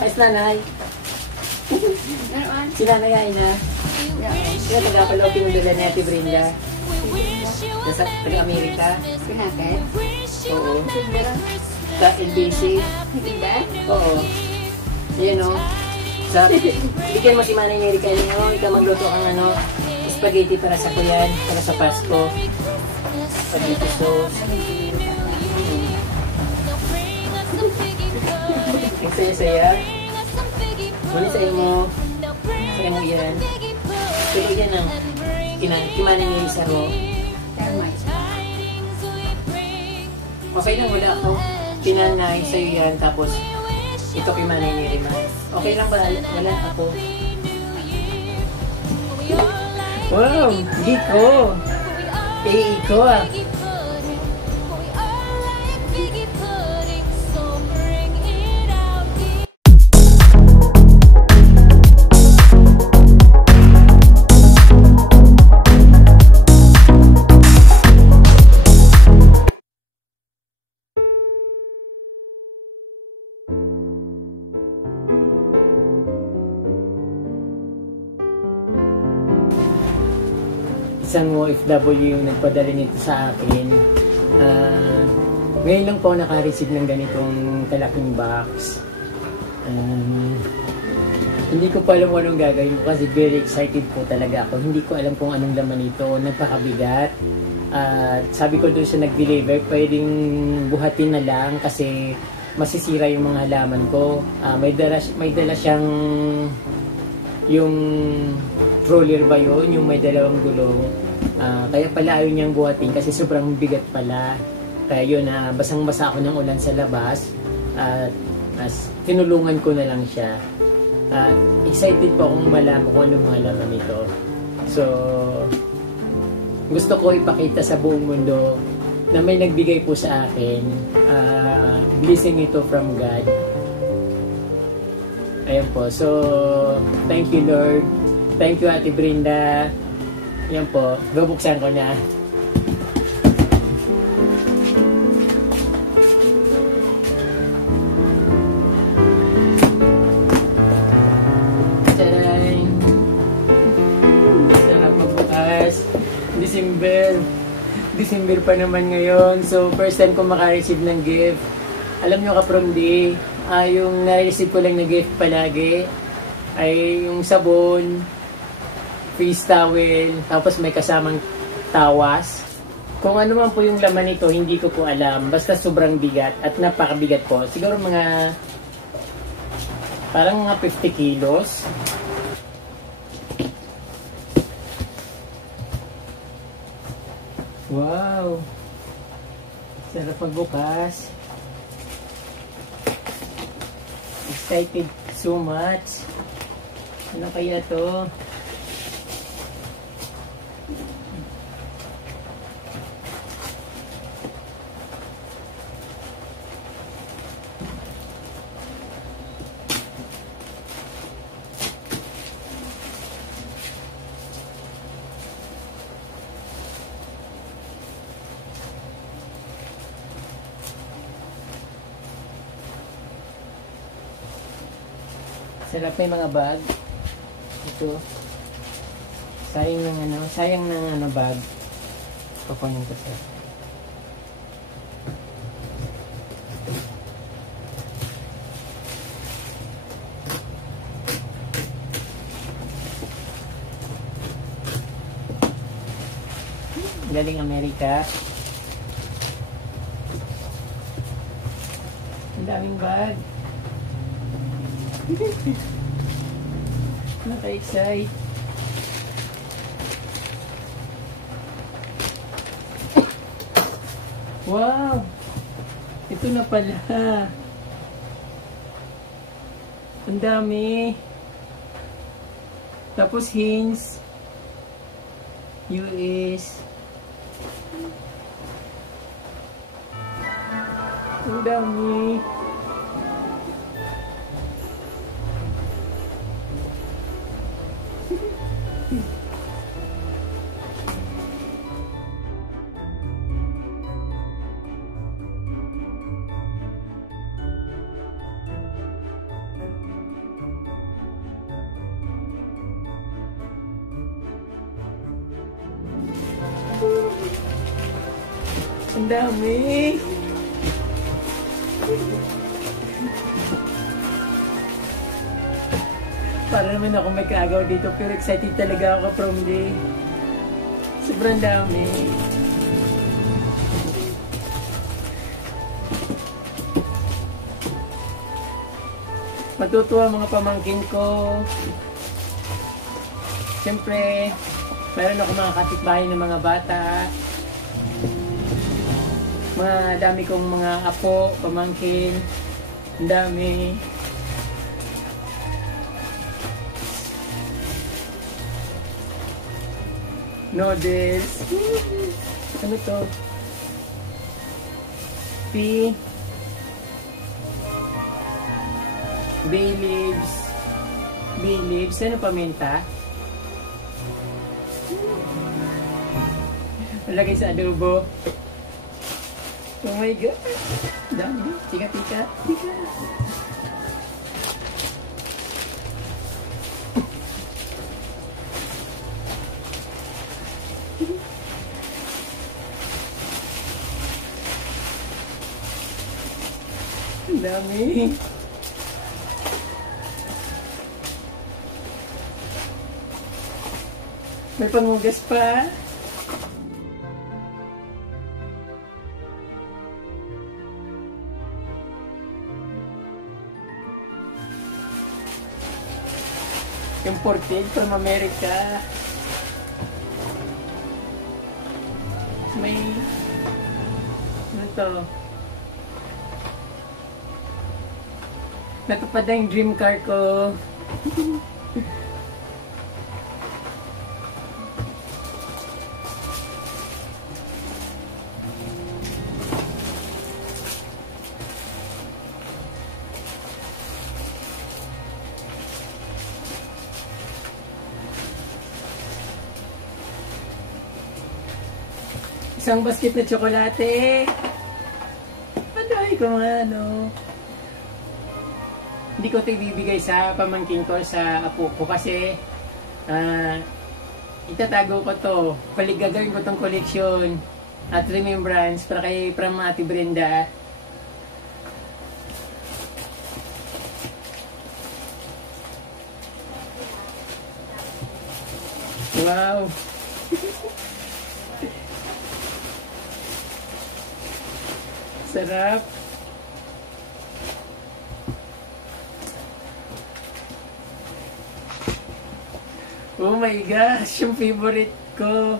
Ayos nanay. Si nanay ay na. Sila taga-palopin ng dala ni Ate Brenda. Nasa taga-Amerika. Pinakit? Oo. Sa LBC. Oo. Yan o. Bigyan mo si Manay Amerika niyo. Ikaw magluto ang spaghetti para sa kuyan. Para sa Pasko. Spaghetti sauce. Saya-saya. Muli sa'yo mo. Sa'yo mo yan. Pero yan ang kimanin niya yung saro. Okay lang, wala ako. Pinanay sa'yo yan. Tapos, ito kimanin ni Rima. Okay lang ba? Wala ako. Wow! Giko! Iko ah! Isang OFW yung nagpadala nito sa akin. Ngayon lang po naka-receive ng ganitong kalaking box. Hindi ko pa alam anong gagawin ko kasi very excited po talaga ako. Hindi ko alam kung anong laman nito. Nagpakabigat. Sabi ko doon sa nag-deliver, pwedeng buhatin na lang kasi masisira yung mga halaman ko. May dala siyang yung roller ba yun? Yung may dalawang gulong. Kaya pala ayaw niyang buhatin kasi sobrang bigat pala. Kaya yun, basang-basa ako ng ulan sa labas. Tinulungan ko na lang siya. Excited po akong malaman kung anong mga laman nito. So, gusto ko ipakita sa buong mundo na may nagbigay po sa akin. Blessing ito from God. Ayan po. So, thank you Lord. Thank you Ate Brenda. Ayan po. Babuksan ko na. Tadaan! Sarap magbukas. December pa naman ngayon. So, first time ko maka-receive ng gift. Alam nyo ka-Promdi, yung na-receive ko lang na gift palagi ay yung sabon, face towel, tapos may kasamang tawas. Kung ano man po yung laman nito, hindi ko po alam. Basta sobrang bigat at napakabigat po. Siguro parang mga 50 kilos. Wow! Sarap magbukas. Excited so much. Ano kaya to? Sarap, may mga bag. Ito. Sayang ng bag. Kukunin ko siya. Galing Amerika. Ang daming bag. Naka-excite. Wow! Ito na pala. Ang dami. Tapos hints. US. Ang dami. Ang dami. Para naman ako may kaagaw dito, pero excited talaga ako from the sobrang dami. Matutuwa mga pamangkin ko. Siyempre, meron ako mga kapitbahay ng mga bata. Mga dami kong mga apo, pamangkin. Ang dami. Noodles. Ano to? Tea. Bay leaves. Bay leaves. Ano paminta? Lagay sa adobo. Oh my God. Dami. Tika, tika. Tika. Ang dami. May pangugas pa. Imported from America. May ano to? Natupad na yung dream car ko. Isang basket na tsokolate. Aday ko nga, ano. Hindi ko ito ibibigay sa pamangkin ko, sa apo ko kasi itatago ko to. Gagawin ko tong collection at remembrance para kay from Ate Brenda. Wow! Sarap. Oh my gosh, yung favorite ko.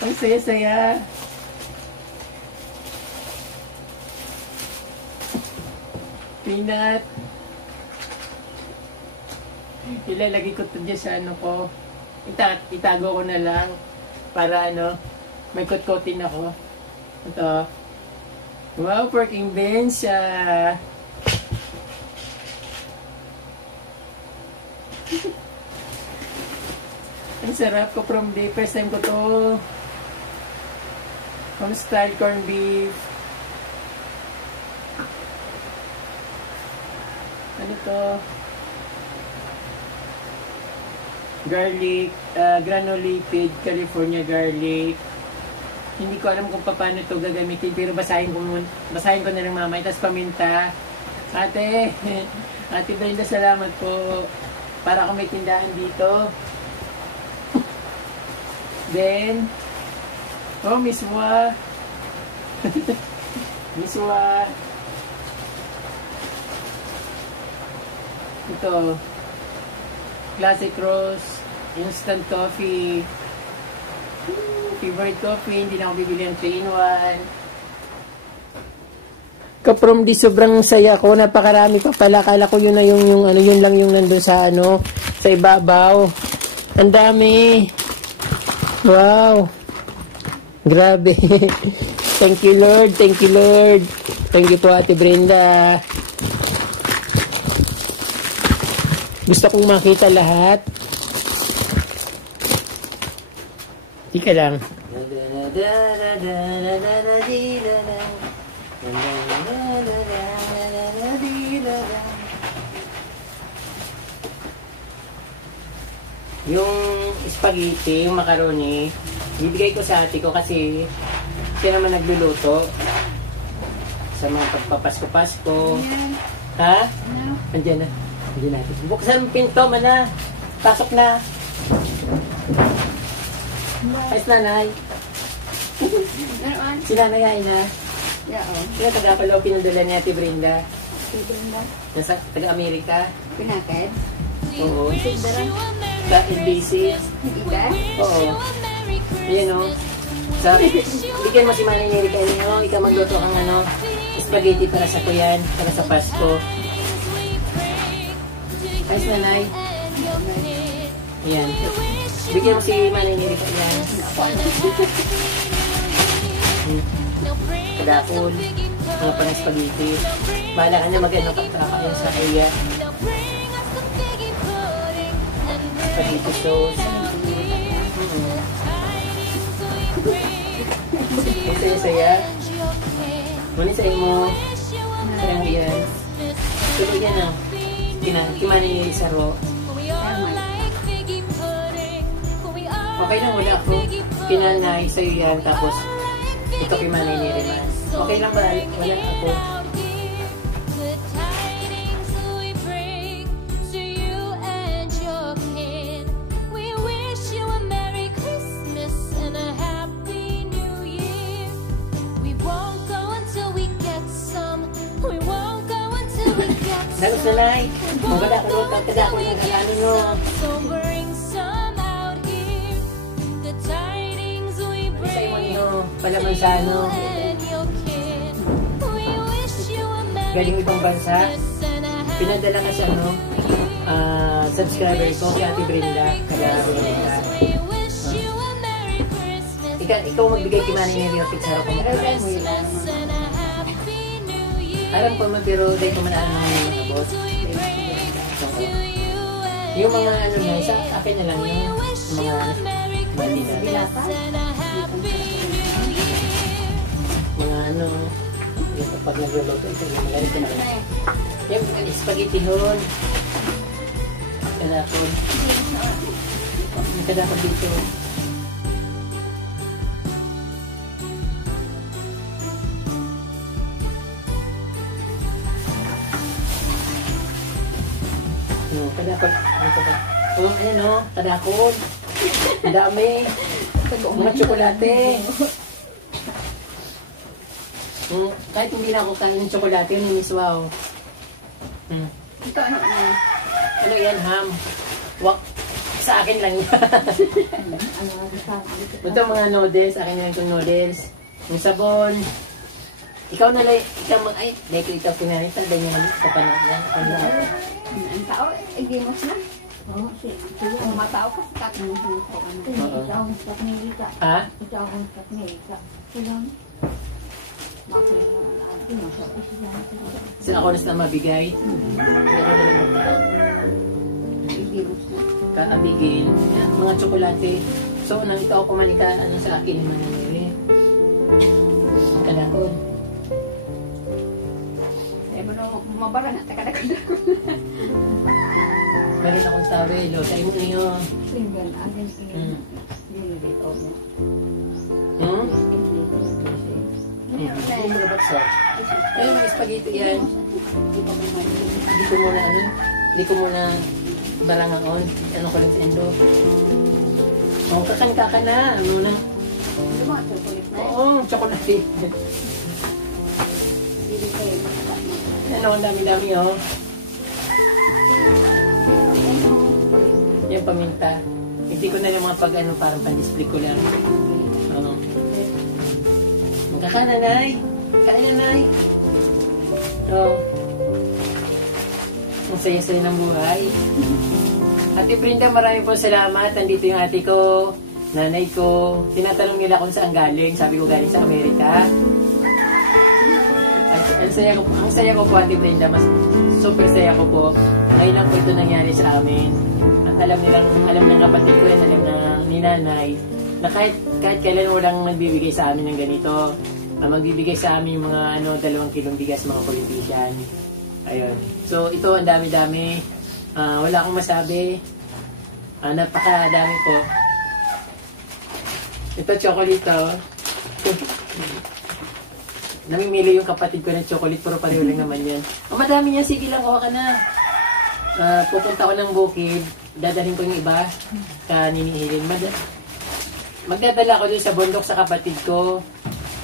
Ang saya-saya. Peanut. Ilalagay ko ito dyan sa ano ko. Itago ko na lang para ano, may kot-kotin ako. Ito. Wow, pork and beans. Ang sarap ko from the first time ko to. Home style corned beef. Ano to? Garlic, granulated California garlic. Hindi ko alam kung paano ito gagamitin, pero basahin ko na lang mamaya. Tapos paminta. Ate Brenda, salamat po. Para ako may tindahan dito. Then, oh, miswa. Miswa. Ito. Classic roast. Instant coffee. Favorite coffee, hindi na ako bibili ng 3-in-1. Kaprom di sobrang saya ko, napakarami pa pala. Akala ko yun na yung ano, yun lang yung nandun sa ano, sa ibabaw. Ang dami. Wow. Grabe. Thank you Lord, thank you Lord. Thank you po Ate Brenda. Gusto kong makita lahat. Ika lang. Yung spaghetti, yung macaroni, Bibigay ko sa ate ko kasi siya naman nagluluto sa mga pagpapasko-pasko. Ha? Andiyan na. Andiyan natin. Buksan ang pinto, mana. Pasok na. Ayos nanay. Si nanay ay na. Sila taga-Palaw pinadala ni Ate Brenda. Nasa taga-Amerika. Pinakad? Oo. Sa NBC. Oo. Ayan o. So, bigyan mo si Manay ni Erika niyo. Ikaw magluto kang spaghetti para sa kuyan, para sa Pasko. Ayos nanay. Ayan. Bigyan mo si Manay ni Erika yan. Kadapon. Mga panang spaghetti. Bahala ka niya mag-ano kakain sa kaya. Spaghetti sauce. Saya-saya. Muna sa'yo mo. Sarang yan. Tuloy yan o. Kimani niya yung saro. Okay lang, wala ako. Kinanay sa'yo yan. Tapos, ito kimani niya rin. Okay lang ba? Wala ako. Sagot na nay. Maganda ko doon. Tagtada ko ng ano nyo. Isa'y mo nyo. Palaman sa ano. Galing ibang bansa. Pinadala ka sa subscriber ko. Si Ate Brenda. Brenda. Ikaw magbigay kay Manay ni Rio Pizarro kung makakain mo yun. Alam ko man, pero dahil ko man alam naman yung boss. Yung mga ano na, sa akin na lang yung mga mali na. Mga ano, yung kapag nagluluto, ito yung magalit na rin. Yung spaghetti hon. Kadakon. Kadakon dito. Kadakon. Ayan o, kadakon. Ang dami. Mga tsokolate. Kahit hindi na ako kain ng tsokolate, ni Miss Wow. Ito ano? Ano yan, ham? Wak. Sa akin lang yan. Ito mga noodles. Akin lang itong noodles. Yung sabon. Ikaw na lang. Ikaw mag... Ay, dahil ikaw pinalitan. Dahil yung kapanood yan. Ang tao, igimos na. Oo, sige. Ang matao ka, tatang mo ko. Ito ang stak ni Ika. Ha? Ito ang stak ni Ika. Silang, makin yung atin mo. Sila ako na mabigay. Ikaw na lang magtao. Igimos na. Kaabigin. Mga tsokolate. So, nang ikaw kumanika, ano sa akin naman nangyari. Ang kalakon. Mabara na, taka-taka-taka. Meron akong tawelo. Sa imo niyo. Singgan, agad singgan. Dinibit o mo. Hindi mo nabaksa. Ayun, may spaghetti yan. Hindi ko muna barangaon. Ano ko lang sa endo. Kakan na. Ano na? Oo, chocolate. Ano, ang dami-dami oh. Yung paminta. Hindi ko na yung mga pag-ano, parang pan-display ko lang. Oo. Magkakananay. Kainanay. Oo. Ang saya-saya ng buhay. Ate Brenda, marami po salamat. Nandito yung ate ko, nanay ko. Tinatanong nila kung saan galing. Sabi ko galing sa Amerika. Ang saya ko po, Ate Brenda. Super saya ko po. Ngayon lang po ito nangyari sa amin. At alam ng kapatid ko yan, alam na ni nanay, na kahit kailan walang nagbibigay sa amin ng ganito. Magbibigay sa amin yung mga 2 kilong bigas, mga politician. Ayun. So, ito, ang dami-dami. Wala akong masabi. Napakadami po. Ito, chocolate, oh. Namimili yung kapatid ko ng chocolate, pero pareho lang naman yan. Oh, madami yan. Sige lang, kuha ka na. Pupunta ko ng bukid. Dadalhin ko yung iba. Kaninihiling. Magdadala ko doon sa bundok sa kapatid ko.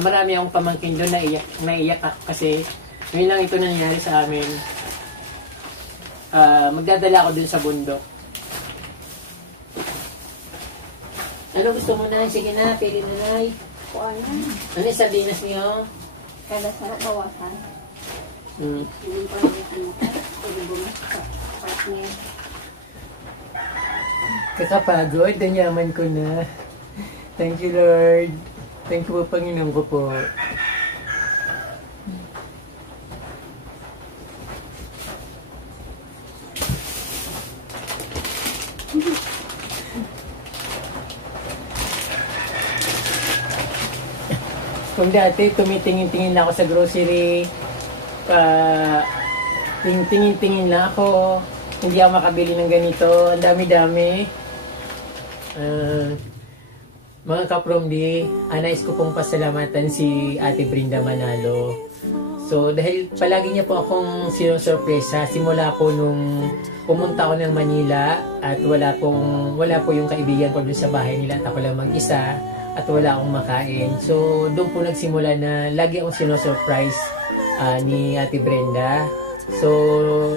Marami akong pamangkin doon. Naiyak ako kasi ngayon lang ito nangyari sa amin. Magdadala ako doon sa bundok. Ano gusto mo na? Sige na, pili na, Nay. Kuha na. Ano yung sardinas niyo? Kada sarap bawasan. Hindi pa naman mo ka. Pwede bumasa. Parang niya. Kakapagod, danyaman ko na. Thank you, Lord. Thank you po, Panginoon ko po. Kung dati, tumitingin-tingin lang ako sa grocery, tingin-tingin lang ako, hindi ako makabili ng ganito, ang dami-dami. Mga kapromdi, nais ko pong pasalamatan si Ate Brinda Manalo. So, dahil palagi niya po akong sinusurpresa, simula po nung pumunta ako ng Manila at wala po yung kaibigan ko dun sa bahay nila at ako lang mag-isa at wala akong makain. So, doon po nagsimula na lagi akong sinusurprise ni Ate Brenda. So,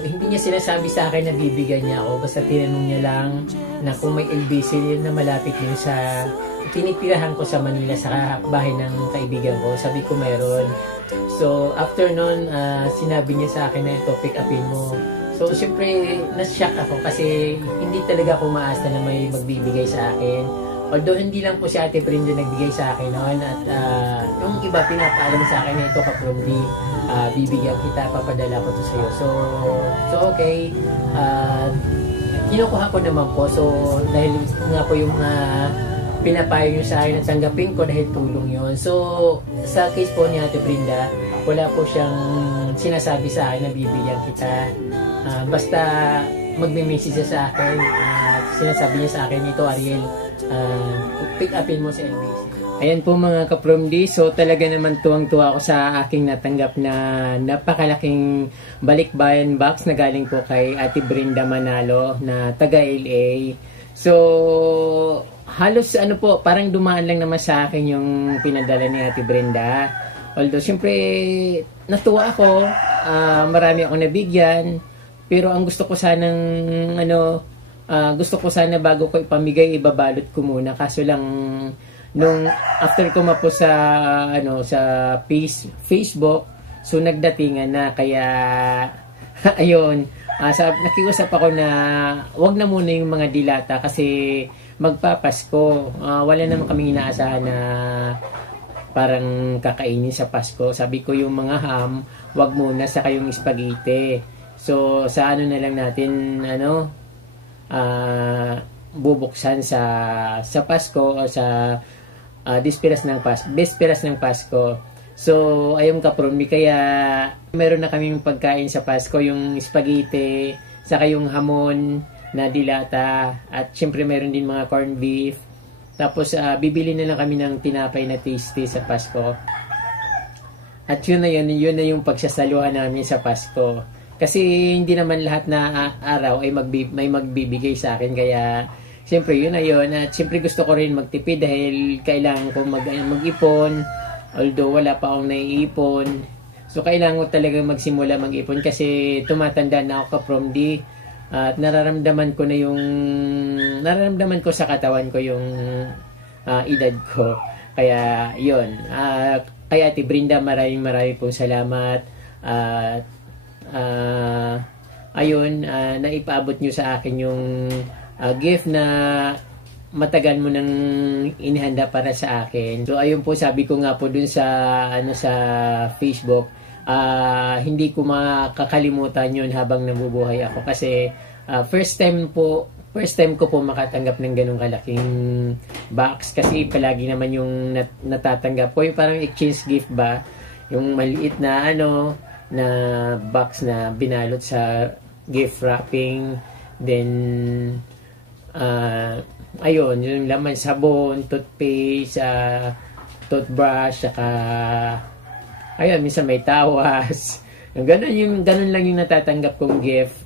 hindi niya sinasabi sa akin na bibigyan niya ako. Basta tinanong niya lang na kung may LBC na malapit yun sa tinitirahan ko sa Manila sa bahay ng kaibigan ko. Sabi ko mayroon. So, after nun, sinabi niya sa akin na ito, pick upin mo. So, syempre, na-shock ako kasi hindi talaga ako maasta na may magbibigay sa akin. Although, hindi lang po si Ate Brenda nagbigay sa akin noon at yung iba pinapaalam sa akin na ito kaprundi, bibigyan kita, papadala ko to sa iyo. So okay. Kinukuha ko naman po. So, dahil nga po yung pinapayo nyo sa akin at tanggapin ko dahil tulong yon. So, sa case po ni Ate Brenda, wala po siyang sinasabi sa akin na bibigyan kita. Basta magme-message siya sa akin at sinasabi niya sa akin, ito Ariel, pick upin mo sa LBC. Ayan po mga kapromdi, so talaga naman tuwang-tuwa ako sa aking natanggap na napakalaking balikbayan box na galing po kay Ate Brenda Manalo na taga LA. So, halos ano po, parang dumaan lang naman sa akin yung pinadala ni Ate Brenda. Although, syempre, natuwa ako, marami akong nabigyan, pero ang gusto ko sanang, gusto ko sana bago ko ipamigay, ibabalot ko muna. Kaso lang, nung after ko mapo sa, sa Facebook, so nagdatingan na, kaya, ayun, nakiusap ako na wag na muna yung mga dilata kasi magpapasko. Wala naman kaming inaasahan na parang kakainin sa Pasko. Sabi ko yung mga ham, wag muna, saka yung spaghetti. So, sa na lang natin, bubuksan sa Pasko o sa bisperas ng Pasko. So, ayun kapromdi, kaya meron na kaming pagkain sa Pasko, yung spaghetti, saka yung hamon na dilata, at syempre meron din mga corned beef. Tapos, bibili na lang kami ng tinapay na tasty sa Pasko. At yun na yung pagsasaluhan namin sa Pasko. Kasi hindi naman lahat na araw ay may magbibigay sa akin, kaya syempre yun na yun. At syempre gusto ko rin magtipid dahil kailangan ko mag-ipon. Although wala pa akong naiipon. So kailangan ko talaga magsimula mag-ipon kasi tumatanda na ako kapromdi. At nararamdaman ko sa katawan ko yung edad ko. Kaya yun. Kaya Ate Brinda, maraming pong salamat. Ayun, naipaabot nyo sa akin yung gift na matagal mo nang inihanda para sa akin. So ayun po, sabi ko nga po dun sa Facebook, hindi ko makakalimutan yun habang nabubuhay ako kasi first time ko po makatanggap ng ganung kalaking box kasi palagi naman yung natatanggap ko yung parang exchange gift ba, yung maliit na na box na binalot sa gift wrapping, then ayun, yung laman, sabon, toothpaste, toothbrush, saka ayun, minsan may tawas. Ganun lang yung natatanggap kong gift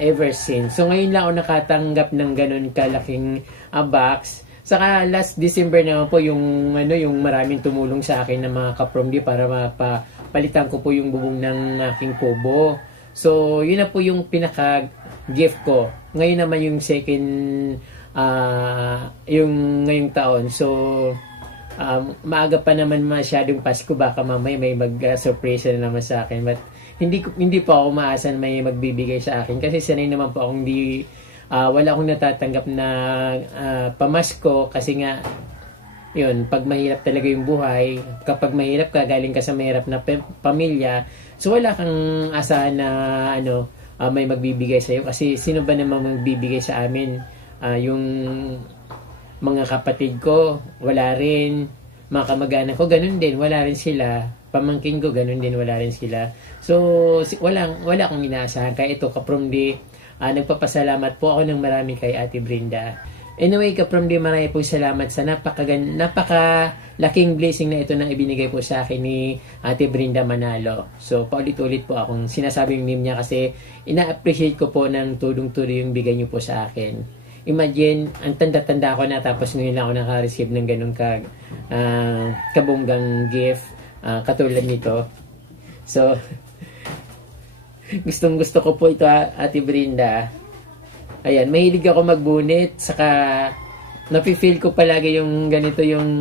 ever since. So ngayon lang ako nakatanggap ng ganun kalaking box. Saka last December naman po yung maraming tumulong sa akin ng mga kapromdi para mapalitan ko po yung bubong ng aking kubo. So yun na po yung pinaka gift ko. Ngayon naman yung second yung ngayong taon. So maaga pa naman masyadong Pasko, baka mamaya may mag-surprise na naman sa akin, but hindi po ako maasan may magbibigay sa akin kasi sanay naman po akong wala akong natatanggap na pamasko kasi nga yun, pag mahirap talaga yung buhay, kapag mahirap ka, galing ka sa mahirap na pamilya, so wala kang asahan na may magbibigay sa iyo kasi sino ba naman magbibigay sa amin? Yung mga kapatid ko, wala rin. Mga kamag-anak ko, ganun din, wala rin sila. Pamangkin ko, ganun din, wala rin sila. So, wala akong inaasahan. Kaya ito, kapromdi, nagpapasalamat po ako ng marami kay Ate Brenda. Anyway, kapromdi, marami po salamat sa napakalaking blessing na ito na ibinigay po sa akin ni Ate Brenda Manalo. So, paulit-ulit po akong sinasabi yung name niya kasi ina-appreciate ko po ng tulong-tuloy yung bigay niyo po sa akin. Imagine, ang tanda-tanda ako na tapos ngayon lang ako naka-receive ng ganun kabonggang gift katulad nito. So, gustong-gusto ko po ito, Ate Brenda. Ayan, mahilig ako magbunit, saka napi-feel ko palagi yung ganito yung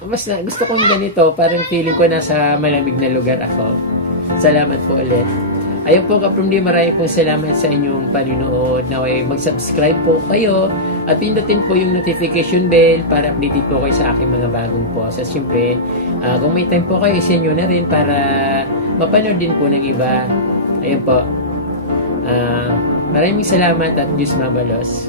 mas gusto kong ganito, parang feeling ko nasa malamig na lugar ako. Salamat po ulit. Ayun po, kapromdi, maraming pong salamat sa inyong panunood. Naway mag-subscribe po kayo at pindutin po yung notification bell para updated po kayo sa aking mga bagong posts. At syempre, kung may time po kayo, i-share nyo na rin para mapanood din po ng iba. Ayun po. Maraming salamat at Diyos mabalos.